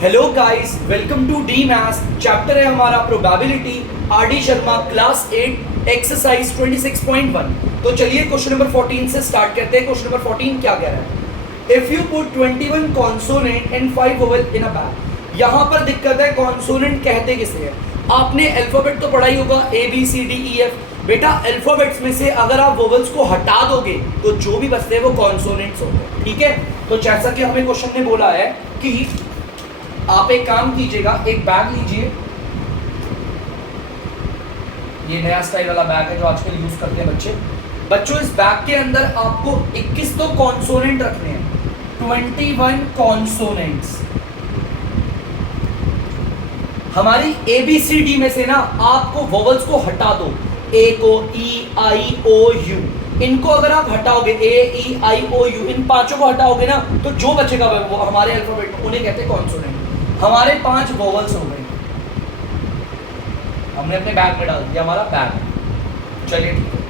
Hello guys, welcome to the maths. Chapter है हमारा probability, R D Sharma, class 8, exercise 26.1। तो चलिए क्वेश्चन नंबर 14 से स्टार्ट करते हैं। क्वेश्चन नंबर 14 क्या कह रहा है? If you put 21 consonant and 5 vowel in a bag. यहाँ पर दिक्कत है, कॉन्सोनेंट कहते किसे हैं? आपने अल्फाबेट तो पढ़ा ही होगा, A B C D E F. बेटा अल्फाबेट्स में से अगर आप वोवेल्स को हटा दोगे तो जो भी बचते हैं वो कॉन्सोनेंट्स होंगे। ठीक है, तो जैसा कि हमें क्वेश्चन ने बोला है कि आप एक काम कीजिएगा, एक बैग लीजिए, ये नया स्टाइल वाला बैग है जो आजकल यूज करते हैं बच्चों। इस बैग के अंदर आपको 21 तो कॉन्सोनेंट रखने हैं, 21 कॉन्सोनेंट्स। हमारी ABCD में से ना आपको वोवेल्स को हटा दो, ए को, ई आई ओ यू, इनको अगर आप हटाओगे, ए ई आई ओ यू, इन पांचों को हटाओगे ना तो जो बचेगा वो हमारे अल्फाबेट में उन्हें कहते हैं कॉन्सोनेंट। हमारे 5 वोवेल्स हो गए, हमने अपने बैग में डाल दिया, हमारा बैग। चलिए ठीक है,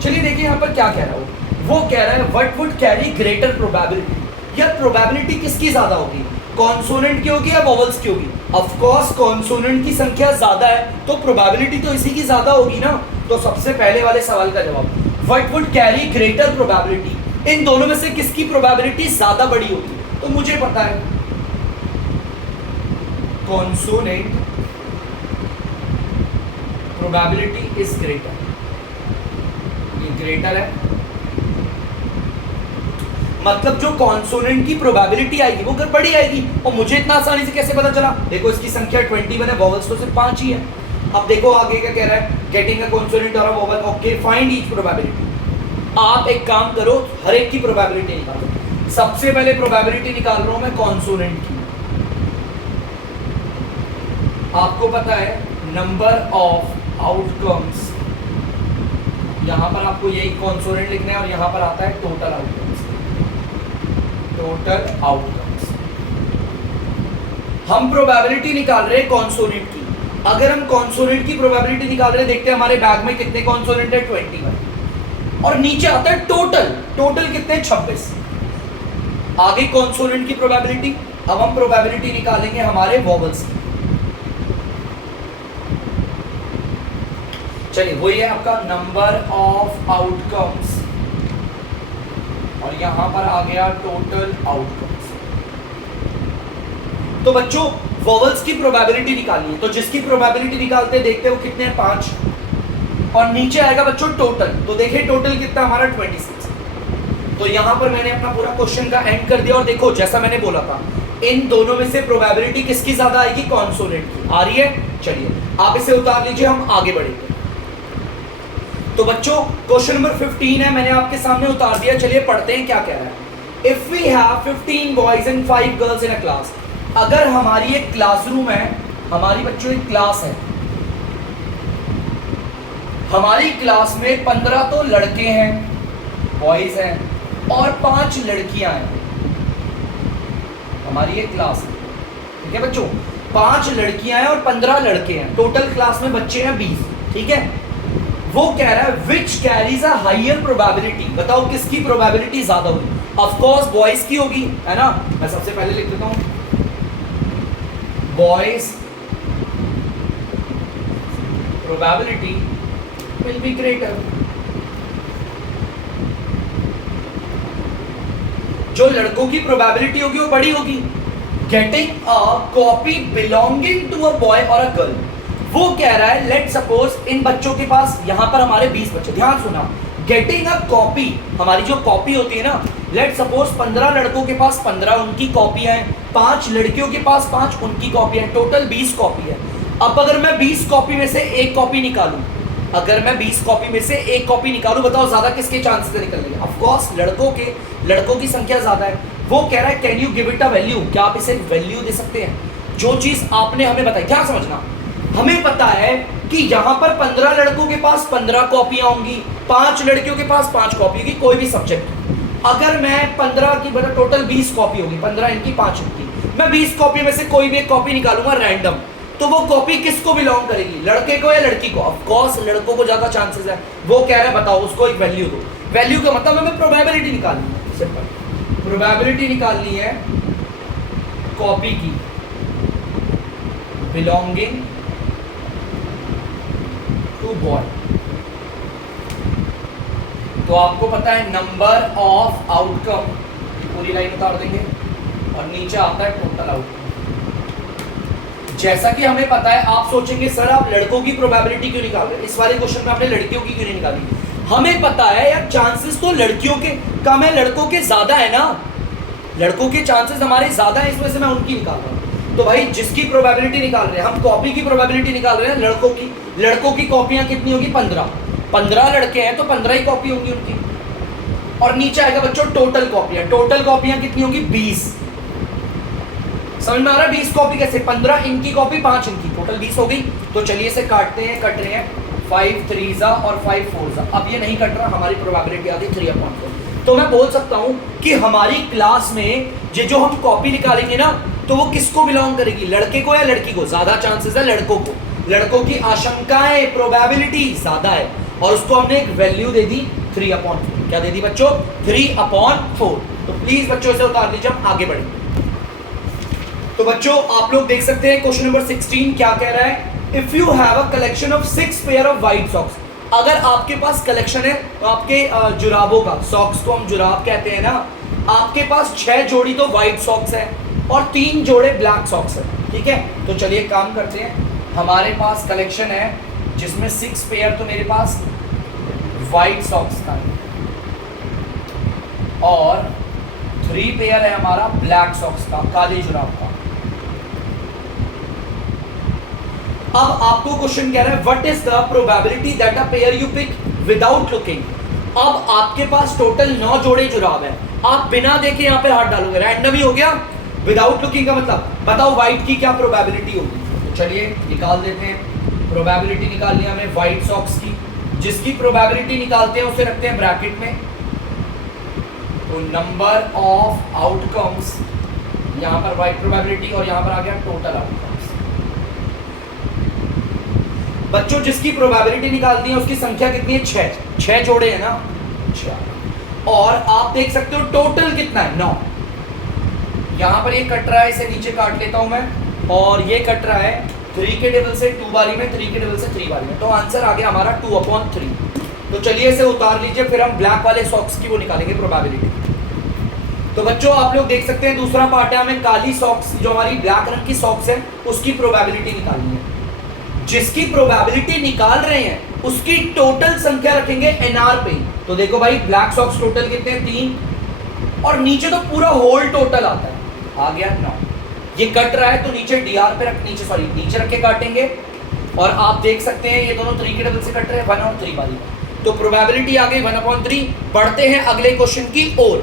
चलिए देखिए यहाँ पर क्या कह रहा है। वो कह रहा है what would carry greater probability. या प्रोबेबिलिटी किसकी ज्यादा होगी, कॉन्सोनेंट की होगी या वोवेल्स की होगी? ऑफ कोर्स कॉन्सोनेंट की संख्या ज्यादा है तो प्रोबेबिलिटी तो इसी की ज्यादा होगी ना। तो सबसे पहले वाले सवाल का जवाब, what would carry greater probability, इन दोनों में से किसकी प्रोबेबिलिटी ज्यादा बड़ी होगी? तो मुझे पता है कॉन्सोनेंट प्रोबेबिलिटी इज ग्रेटर, ये ग्रेटर है, मतलब जो कॉन्सोनेंट की प्रोबेबिलिटी आएगी वो बड़ी आएगी। और मुझे इतना आसानी से कैसे पता चला? देखो इसकी संख्या 21 है, वोवेल्स तो सिर्फ 5 ही है। अब देखो आगे क्या कह रहा है, गेटिंग अ कॉन्सोनेंट और a vowel, okay find each probability. आप एक काम करो, हर एक की प्रोबेबिलिटी निकालो। सबसे पहले प्रोबेबिलिटी निकाल रहा हूं मैं कॉन्सोनेंट की। आपको पता है नंबर ऑफ आउटकम्स, यहां पर आपको यही कॉन्सोनेंट लिखना है और यहां पर आता है टोटल आउटकम्स। टोटल आउटकम्स, हम प्रोबेबिलिटी निकाल रहे हैं कॉन्सोनेंट की। अगर हम कॉन्सोनेंट की प्रोबेबिलिटी निकाल रहे हैं, देखते हैं हमारे बैग में कितने कॉन्सोनेंट है, 21, और नीचे आता है टोटल। टोटल कितने, 26। आगे कॉन्सोनेंट की प्रोबेबिलिटी। अब हम प्रोबेबिलिटी निकालेंगे हमारे वोवेल्स की। चलिए वही है आपका नंबर ऑफ आउटकम्स और यहां पर आ गया टोटल आउटकम्स। तो बच्चों वोवेल्स की प्रोबेबिलिटी निकालनी है, तो जिसकी प्रोबेबिलिटी निकालते हैं देखते हैं वो कितने हैं, 5, और नीचे आएगा बच्चों टोटल। तो देखिए टोटल कितना हमारा 26। तो यहां पर मैंने अपना पूरा क्वेश्चन का एंड कर दिया। और देखो जैसा मैंने बोला था, इन दोनों में से प्रोबेबिलिटी किसकी ज्यादा आएगी, कॉन्सोनेंट की। आ रही है, चलिए आप इसे उतार लीजिए, हम आगे बढ़ेंगे। तो बच्चों क्वेश्चन नंबर 15 है, मैंने आपके सामने उतार दिया। चलिए पढ़ते हैं क्या कह रहा है। If we have 15 boys and 5 girls in a class. अगर हमारी एक क्लासरूम है, हमारी बच्चों एक क्लास है, हमारी क्लास में 15 तो लड़के हैं, बॉयज हैं, और 5 लड़कियां हैं। हमारी एक क्लास है, ठीक है बच्चों, 5 लड़कियां हैं और 15 लड़के हैं, टोटल क्लास में बच्चे हैं 20। ठीक है, वो कह रहा है which carries a higher probability. बताओ किसकी प्रोबेबिलिटी ज्यादा होगी? ऑफ कोर्स बॉयज की होगी, है ना। मैं सबसे पहले लिख देता हूं, boys probability will be greater. जो लड़कों की प्रोबेबिलिटी होगी वो बड़ी होगी। Getting a copy belonging to a boy और अ गर्ल। वो कह रहा है लेट सपोज इन बच्चों के पास, यहां पर हमारे 20 बच्चे, ध्यान सुना, गेटिंग अ कॉपी, हमारी जो कॉपी होती है ना, लेट सपोज 15 लड़कों के पास 15 उनकी कॉपियां हैं, 5 लड़कियों के पास 5 उनकी कॉपियां हैं, टोटल 20 कॉपी है। अब अगर मैं 20 कॉपी में से एक कॉपी निकालूं, अगर मैं 20 कॉपी में से एक कॉपी निकालूं, बताओ ज्यादा किसके चांसेस है निकलने के? ऑफ कोर्स लड़कों की संख्या ज्यादा है। वो कह रहा है can you give it a value, क्या आप इसे वैल्यू दे सकते हैं? जो चीज आपने हमें बताई, क्या समझना, हमें पता है कि यहां पर 15 लड़कों के पास 15 कॉपियां होंगी, 5 लड़कियों के पास 5 कॉपी होगी, कोई भी सब्जेक्ट। अगर मैं 15 की मतलब टोटल 20 कॉपी होगी, 15 इनकी 5 इनकी, मैं 20 कॉपी में से कोई भी एक कॉपी निकालूंगा रैंडम, तो वो कॉपी किसको बिलोंग करेगी, लड़के को या लड़की को? ऑफ कोर्स लड़कों को ज्यादा चांसेस है। वो कह रहा है बताओ उसको एक वैल्यू दो। वैल्यू का मतलब हमें प्रोबेबिलिटी निकालनी है, सिंपल प्रोबेबिलिटी निकालनी है कॉपी की। Belonging to boy. तो आपको पता है नंबर ऑफ आउटकम, पूरी लाइन उतार देंगे और नीचे आता है टोटल आउटकम। जैसा कि हमें पता है, आप सोचेंगे सर आप लड़कों की प्रोबेबिलिटी क्यों निकाल रहे हैं, इस वाले क्वेश्चन में आपने लड़कियों की क्यों नहीं निकाली। हमें पता है यार चांसेस तो लड़कियों के कम है, लड़कों के ज्यादा है ना, लड़कों के चांसेस हमारे ज्यादा है, इस वजह से मैं उनकी निकाल रहा हूं। तो भाई जिसकी प्रोबेबिलिटी निकाल रहे हैं, हम कॉपी की प्रोबेबिलिटी निकाल रहे हैं लड़कों की कॉपियां कितनी होगी 15 लड़के हैं तो 15 ही कॉपी होंगी उनकी। और नीचे आएगा बच्चों टोटल कॉपियां कितनी होगी 20। समझ में आ रहा है 20 कॉपी कैसे, 15 इनकी कॉपी 5 इनकी, टोटल 20 हो गई। तो चलिए इसे काटते हैं, कट रहे हैं 5 3 और 5 4। अब ये नहीं कट रहा, हमारी प्रोबेबिलिटी आ गई 3/4। तो मैं बोल सकता हूं कि हमारी क्लास में ये जो हम कॉपी निकालेंगे ना, तो वो किसको बिलोंग करेगी, लड़के को या लड़की को। ज्यादा चांसेस है लड़कों को, लड़कों की आशंकाएं प्रोबेबिलिटी ज्यादा है, और उसको हमने एक वैल्यू दे दी 3/4। क्या दे दी बच्चों 3/4। तो प्लीज बच्चों इसे उतार लीजिए, हम आगे बढ़ेंगे। तो बच्चों आप लोग देख सकते हैं क्वेश्चन नंबर 16 क्या कह रहा है, if you have a collection of 6 pair of white socks. अगर आपके पास कलेक्शन है तो आपके जुराबों का, सॉक्स को हम जुराब कहते हैं ना, आपके पास 6 जोड़ी तो व्हाइट सॉक्स है और 3 जोड़े ब्लैक सॉक्स है, ठीक है। तो चलिए काम करते हैं, हमारे पास कलेक्शन है जिसमें 6 पेयर तो मेरे पास व्हाइट सॉक्स का है और 3 पेयर है हमारा ब्लैक सॉक्स का, काले जुराब का। अब आपको क्वेश्चन कह रहा है what is the probability that a pair you pick without looking. अब आपके पास टोटल 9 जोड़े जुराब है, आप बिना देखे यहां पे हाथ डालोगे, रैंडम ही हो गया। विदाउट लुकिंग का मतलब बताओ व्हाइट की क्या प्रोबेबिलिटी होगी। तो चलिए निकाल देते हैं, प्रोबेबिलिटी निकालनी है हमें व्हाइट सॉक्स की। जिसकी प्रोबेबिलिटी निकालते हैं उसे रखते हैं ब्रैकेट में। तो नंबर ऑफ आउटकम्स, यहां पर व्हाइट प्रोबेबिलिटी और यहां पर आ गया टोटल आउटकम्स। बच्चों जिसकी प्रोबेबिलिटी निकालती है उसकी संख्या कितनी है 6 जोड़े हैं ना 6। और आप देख सकते हो टोटल कितना है 9। यहां पर ये कट रहा है, इसे नीचे काट लेता हूं मैं, और ये कट रहा है 3 के टेबल से 2 बारी में, 3 के टेबल से 3 बारी में। तो आंसर आ गया हमारा 2/3। तो चलिए इसे उतार लीजिए, फिर हम ब्लैक वाले सॉक्स की वो निकालेंगे प्रोबेबिलिटी। तो बच्चों आप लोग देख सकते हैं दूसरा पार्ट है, हमें काली सॉक्स जो हमारी ब्लैक रंग की सॉक्स है उसकी प्रोबेबिलिटी निकालनी है। जिसकी प्रोबेबिलिटी निकाल रहे हैं उसकी टोटल संख्या रखेंगे एनआर पे। तो देखो भाई ब्लैक सॉक्स टोटल कितने 3 और नीचे तो पूरा होल टोटल आता है, आ गया 9। ये कट रहा है तो नीचे डीआर पे नीचे रख के काटेंगे। और आप देख सकते हैं ये दोनों 3 के टेबल से कट रहे हैं 1 और 3 वाली। तो प्रोबेबिलिटी आ गई 1/3। बढ़ते हैं अगले क्वेश्चन की ओर।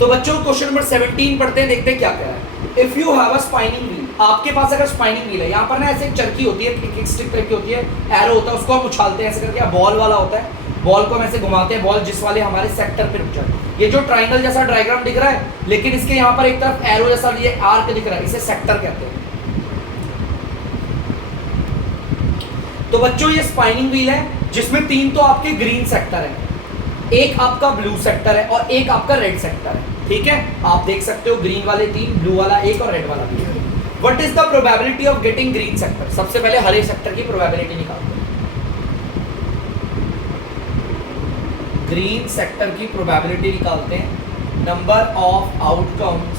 तो बच्चों क्वेश्चन नंबर 17 पढ़ते हैं, देखते हैं क्या कह रहा है। If you have a spinning wheel, आपके पास अगर स्पाइनिंग व्हील है, यहाँ पर ना ऐसे एक चरखी होती है, एक स्टिक टाइप की होती है, एरो होता है, उसको हम उछालते हैं ऐसे करके, बॉल वाला होता है, बॉल को हम ऐसे घुमाते हैं, बॉल जिस वाले हमारे सेक्टर पे रुक जाए। ये जो ट्राइंगल जैसा डायग्राम दिख रहा है, लेकिन इसके यहाँ पर एक तरफ एरो जैसा ये आर्क दिख रहा है, इसे सेक्टर कहते हैं। तो बच्चों ये स्पाइनिंग व्हील है जिसमें 3 तो आपके ग्रीन सेक्टर है, एक आपका ब्लू सेक्टर है और एक आपका रेड सेक्टर है, ठीक है। आप देख सकते हो ग्रीन वाले 3, ब्लू वाला 1 और रेड वाला 1। What is the probability of getting green sector. सबसे पहले हरे सेक्टर की प्रोबेबिलिटी निकालते हैं। ग्रीन सेक्टर की प्रोबेबिलिटी निकालते हैं, नंबर ऑफ आउटकम्स,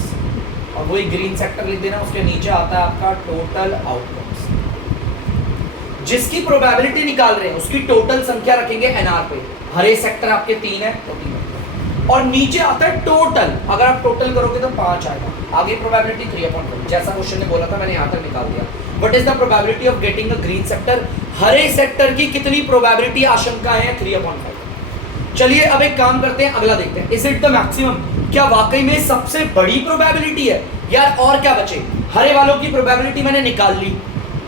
और वही ग्रीन सेक्टर लिख देना, उसके नीचे आता है आपका टोटल आउटकम्स। जिसकी प्रोबेबिलिटी निकाल रहे हैं उसकी टोटल संख्या रखेंगे एनआर पे। हरे सेक्टर आपके 3 है तो 3, और नीचे आता है टोटल, अगर आप टोटल करोगे तो 5 आएगा। आगे प्रोबेबिलिटी 3/3, जैसा क्वेश्चन ने बोला था मैंने यहाँ तक निकाल दिया। What is the probability of getting a green sector. Hare sector की कितनी प्रोबेबिलिटी आशंका है 3/5। चलिए अब एक काम करते हैं, अगला देखते हैं। इज इट द मैक्सिमम, क्या वाकई में सबसे बड़ी प्रोबेबिलिटी है यार। और क्या बचे, हरे वालों की प्रोबेबिलिटी मैंने निकाल ली,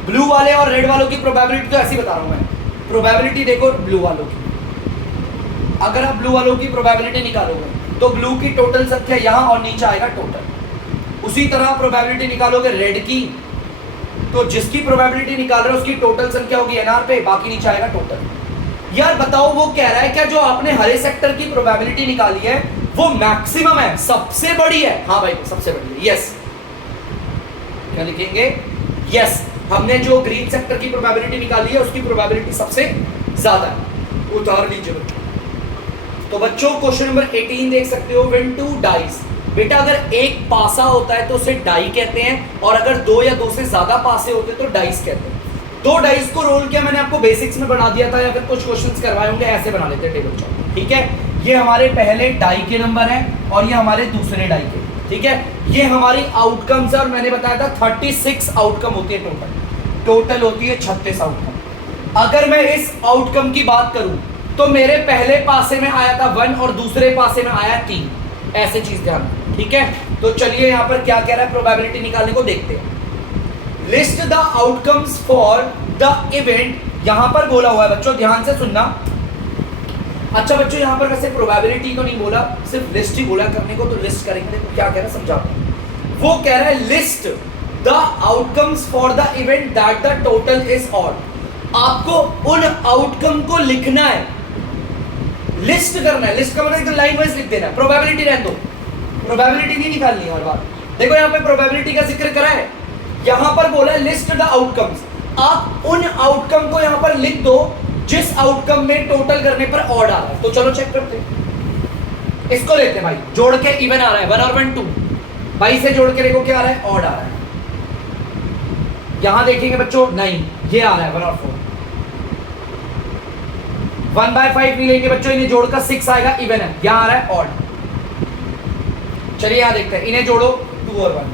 ब्लू वाले और रेड वालों की प्रोबेबिलिटी तो ऐसी बता रहा हूं मैं। प्रोबेबिलिटी देखो ब्लू वालों की, अगर आप ब्लू वालों की प्रोबेबिलिटी निकालोगे तो ब्लू की टोटल संख्या यहां और नीचे आएगा टोटल। उसी तरह प्रोबेबिलिटी निकालोगे रेड की, तो जिसकी प्रोबेबिलिटी निकाल रहे हो उसकी टोटल संख्या होगी एनआर पे, बाकी नीचे आएगा टोटल। यार बताओ वो कह रहा है क्या जो आपने हरे सेक्टर की प्रोबेबिलिटी निकाली है वो मैक्सिमम है, सबसे बड़ी है। हाँ भाई सबसे बड़ी है, यस। क्या लिखेंगे, यस, हमने जो ग्रीन सेक्टर की प्रोबेबिलिटी निकाली है उसकी प्रोबेबिलिटी सबसे ज्यादा है। उतार लीजिए बच्चों। तो बच्चों क्वेश्चन नंबर 18 देख सकते हो, व्हेन टू डाइस, बेटा अगर एक पासा होता है तो उसे डाई कहते हैं, और अगर दो या दो से ज्यादा पासे होते हैं तो डाइस कहते हैं। दो डाइस को रोल किया मैंने, आपको बेसिक्स में बना दिया था, या फिर कुछ क्वेश्चंस करवाए होंगे, ऐसे बना लेते हैं टेबल चार्ट, ठीक है। ये हमारे पहले डाई के नंबर हैं और ये हमारे दूसरे डाई के, ठीक है। ये हमारी आउटकम्स है और मैंने बताया था 36 आउटकम होती है टोटल होती है 36 आउटकम। अगर मैं इस आउटकम की बात करूं तो मेरे पहले पासे में आया था 1 और दूसरे पासे में आया 3, ऐसे चीज ध्यान, ठीक है। तो चलिए यहाँ पर क्या कह रहा है, प्रोबेबिलिटी निकालने को देखते हैं। List the outcomes for the event, यहां पर बोला हुआ है बच्चों, ध्यान से सुनना। अच्छा बच्चों यहाँ पर वैसे प्रोबेबिलिटी तो नहीं बोला, सिर्फ लिस्ट ही बोला करने को, तो लिस्ट करेंगे। देखो क्या कह रहा है, समझाते हैं। वो कह रहा है list the outcomes for the event that the total is odd. आपको उन आउटकम को लिखना है, लिस्ट करना है। लिस्ट का मतलब लाइन वाइज लिख देना है, प्रोबेबिलिटी रहने दो, प्रोबेबिलिटी नहीं निकालनी है हर बार। देखो यहाँ पे प्रोबेबिलिटी का जिक्र करा है, यहां पर बोला है लिस्ट द आउटकम्स। आप उन आउटकम को यहां पर लिख दो जिस आउटकम में टोटल करने पर ऑड आ रहा है। तो चलो चेक करते हैं, इसको लेते हैं भाई, जोड़ के इवन आ रहा है 1 और 1 2, भाई से जोड़ के देखो क्या आ रहा है, ऑड आ रहा है। यहां देखेंगे बच्चों, नहीं ये आ रहा है 1 और 4। 1/5 नहीं लेंगे बच्चों, इन्हें जोड़कर 6 आएगा, इवन है, यहां आ रहा है ऑड। चलिए यहां देखते हैं, इन्हें जोड़ो 2 और 1।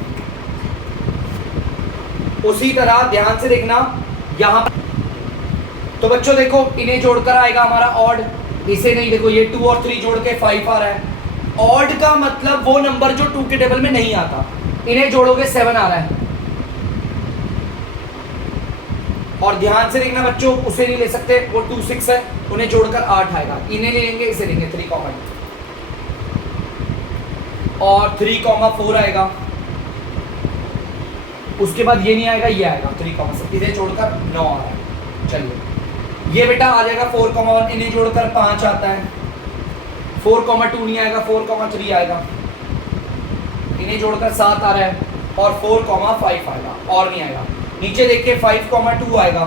उसी तरह ध्यान से देखना यहां पर, तो बच्चों देखो इन्हें जोड़कर आएगा हमारा ऑड, इसे नहीं, देखो ये 2 और 3 जोड़ के 5 आ रहा है। ऑड का मतलब वो नंबर जो 2 के टेबल में नहीं आता, इन्हें जोड़ोगे 7 आ रहा है। और ध्यान से देखना बच्चों, उसे नहीं ले सकते, वो 2 6 है, उन्हें जोड़कर 8 आएगा। इन्हें ले लेंगे, इसे लेंगे 3, और 3, 4 आएगा। उसके बाद ये नहीं आएगा, ये आएगा 3, इन्हें जोड़कर 9 आ रहा है। चलिए ये बेटा आ जाएगा 4, 1, इन्हें जोड़कर 5 आता है। 4, 2 नहीं आएगा, 4, 3 आएगा, इन्हें जोड़कर 7 आ रहा है, और 4, 5 आएगा, और नहीं आएगा। नीचे देखिए 5, 2 आएगा,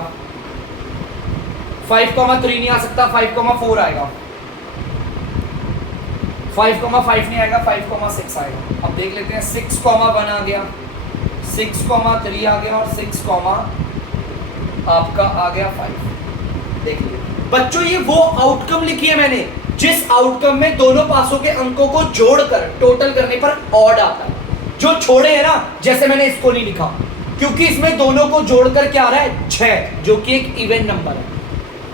5, 3 नहीं आ सकता, 5, 4 आएगा, 5, 5 नहीं आएगा, 5, 6 आएगा। अब देख लेते हैं, 6, 1 आ गया, 6, 3 आ गया, और 6, आपका आ गया 5। देख लीजिए बच्चों, ये वो आउटकम लिखी है मैंने जिस आउटकम में दोनों पासों के अंकों को जोड़कर टोटल करने पर ऑड आता है। जो छोड़े हैं ना, जैसे मैंने इसको नहीं लिखा क्योंकि इसमें दोनों को जोड़कर क्या आ रहा है 6, जो कि एक इवन नंबर है।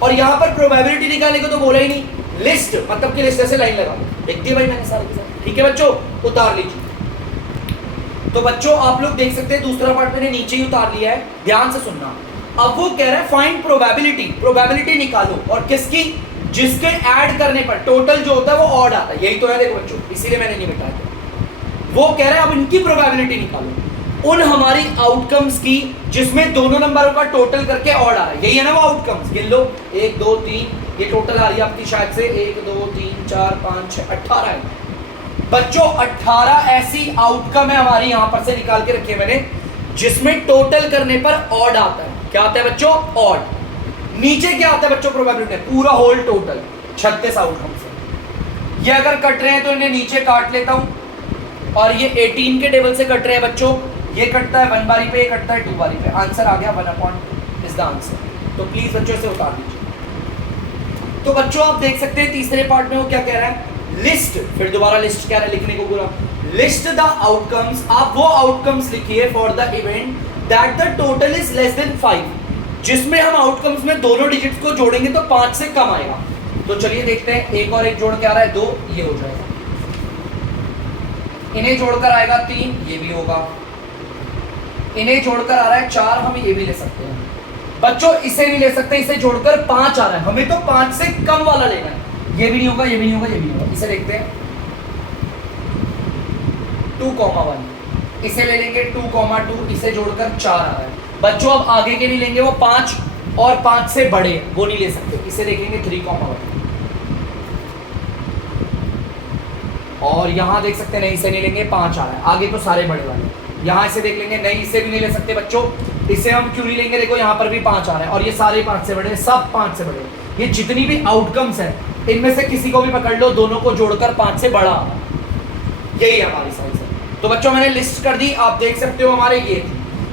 और यहां पर प्रोबेबिलिटी निकालने को तो बोला ही नहीं, लिस्ट मतलब कि लिस्ट ऐसे लाइन लगा देखती है भाई मैंने सारे के साथ, ठीक है बच्चों, उतार लीजिए। तो बच्चों आप लोग देख सकते हैं दूसरा पार्ट मैंने नीचे ही उतार लिया है, ध्यान से सुनना। अब वो कह रहा है फाइंड प्रोबेबिलिटी, प्रोबेबिलिटी निकालो, और किसकी, जिसके ऐड करने पर टोटल जो होता है वो ऑड आता है। यही तो है देखो बच्चों, इसीलिए मैंने नहीं बताया। वो कह रहा है अब इनकी प्रोबेबिलिटी निकालो उन हमारी आउटकम्स की जिसमें दोनों नंबरों का टोटल करके ऑड आ रहा है। यही है ना वो आउटकम्स, गिन लो 1 2 3, ये टोटल आ रही है आपकी शायद से 1 2 3 4 5 6 18 है बच्चों। 18 ऐसी आउटकम है हमारी, यहां पर से निकाल के रखी है मैंने, जिसमें टोटल करने पर ऑड आता है। क्या आता है बच्चों, ऑड। नीचे क्या आता है बच्चों, प्रोबेबिलिटी, पूरा होल टोटल 36 आउटकम से। ये अगर कट रहे हैं तो इन्हें नीचे काट लेता हूं, और ये 18 के टेबल से कट रहे हैं बच्चों, ये कटता है 1 बारी पे, ये कटता है 2 बारी पे, आंसर आ गया 1 इज द आंसर। तो प्लीज बच्चों इसे उतार दीजिए। तो बच्चों आप देख सकते हैं तीसरे पार्ट में वो क्या कह रहा है, लिस्ट, फिर दोबारा लिस्ट कह रहा है लिखने को पूरा, लिस्ट द आउटकम्स, आप वो आउटकम्स लिखिए for the event that the total is less than 5, जिसमें हम आउटकम्स में दोनों डिजिट्स को जोड़ेंगे तो 5 से कम आएगा। तो चलिए देखते हैं, 1 और 1 जोड़ के आ रहा है 2, ये हो जाएगा, इन्हें जोड़कर आएगा 3, ये भी होगा, इन्हें जोड़कर आ रहा है 4, हम ये भी ले सकते हैं बच्चों, इसे नहीं ले सकते, इसे जोड़कर 5 आ रहा है, हमें तो 5 से कम वाला लेना है। ये भी नहीं होगा, ये भी नहीं होगा, ये भी नहीं होगा। इसे देखते हैं 2, 1, इसे ले लेंगे 2, 2, इसे जोड़कर 4 आ रहा है बच्चों। अब आगे के नहीं लेंगे, वो 5 और 5 से बड़े वो नहीं ले सकते, इसे देखेंगे 3, 1, और यहां देख सकते हैं नहीं, इसे नहीं लेंगे, 5 आ रहा है, आगे तो सारे बड़े वाले। यहां इसे देख लेंगे, नहीं इसे भी नहीं ले सकते बच्चों, इसे हम क्यों नहीं लेंगे, देखो यहाँ पर भी 5 आ रहे हैं और ये सारे 5 से बड़े, सब 5 से बड़े। ये जितनी भी आउटकम्स है इनमें से किसी को भी पकड़ लो, दोनों को जोड़कर 5 से बड़ा, यही हमारी साइज है। तो बच्चों मैंने लिस्ट कर दी, आप देख सकते हो हमारे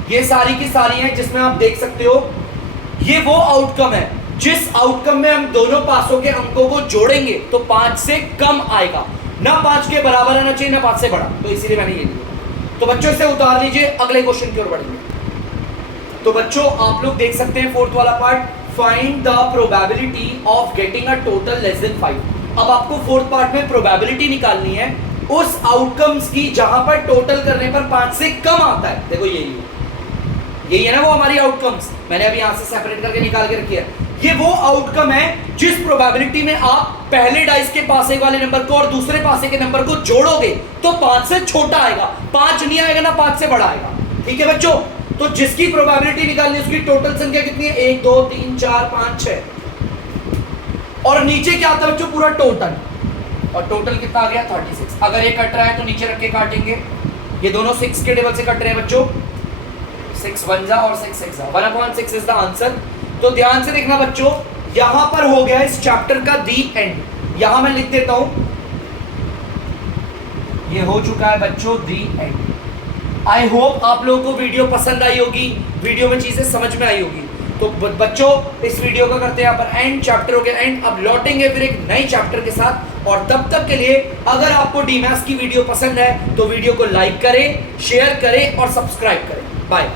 ये सारी की सारी हैं, जिसमें आप देख सकते हो ये वो आउटकम है जिस आउटकम में हम दोनों पासों के अंकों को जोड़ेंगे तो 5 से कम आएगा, ना 5 के बराबर आना चाहिए ना 5 से बड़ा, तो इसीलिए मैंने ये लिया। तो बच्चों इसे उतार लीजिए, अगले क्वेश्चन की ओर बढ़ेंगे। तो बच्चों आप लोग देख सकते हैं फोर्थ वाला part, find the probability of getting a total less than 5। अब आपको फोर्थ पार्ट में प्रोबेबिलिटी निकालनी है उस आउटकम्स की जहां पर टोटल करने पर 5 से कम आता है। देखो यही है ना वो हमारी आउटकम्स, मैंने अभी यहां से सेपरेट करके निकाल के रखी है। ये वो आउटकम है जिस प्रोबेबिलिटी में आप पहले डाइस के पासे वाले नंबर को और दूसरे पासे के नंबर को जोड़ोगे तो 5 से छोटा आएगा, 5 नहीं आएगा ना 5 से बड़ा आएगा। ठीक है बच्चों, तो जिसकी प्रोबेबिलिटी निकालनी है उसकी टोटल संख्या कितनी है, 1 2 3 4 5 6 और नीचे क्या आता है बच्चों, पूरा टोटल, और टोटल कितना आ गया 36। अगर ये कट रहा है तो नीचे रख के काटेंगे, ये दोनों 6 के टेबल से कट रहे हैं बच्चों, 6 1 जा और 6 6 जा, 1/6 इज द आंसर। तो ध्यान से देखना बच्चों, यहां पर हो गया इस चैप्टर का दी एंड, यहां मैं लिख देता हूं, ये हो चुका है बच्चों दी एंड। आई होप आप लोगों को वीडियो पसंद आई होगी, वीडियो में चीजें समझ में आई होगी। तो बच्चों इस वीडियो का करते हैं यहाँ पर एंड, चैप्टर हो गया एंड। अब लौटेंगे फिर एक नए चैप्टर के साथ, और तब तक के लिए अगर आपको डीमैथ्स की वीडियो पसंद है तो वीडियो को लाइक करें, शेयर करें और सब्सक्राइब करें। बाय।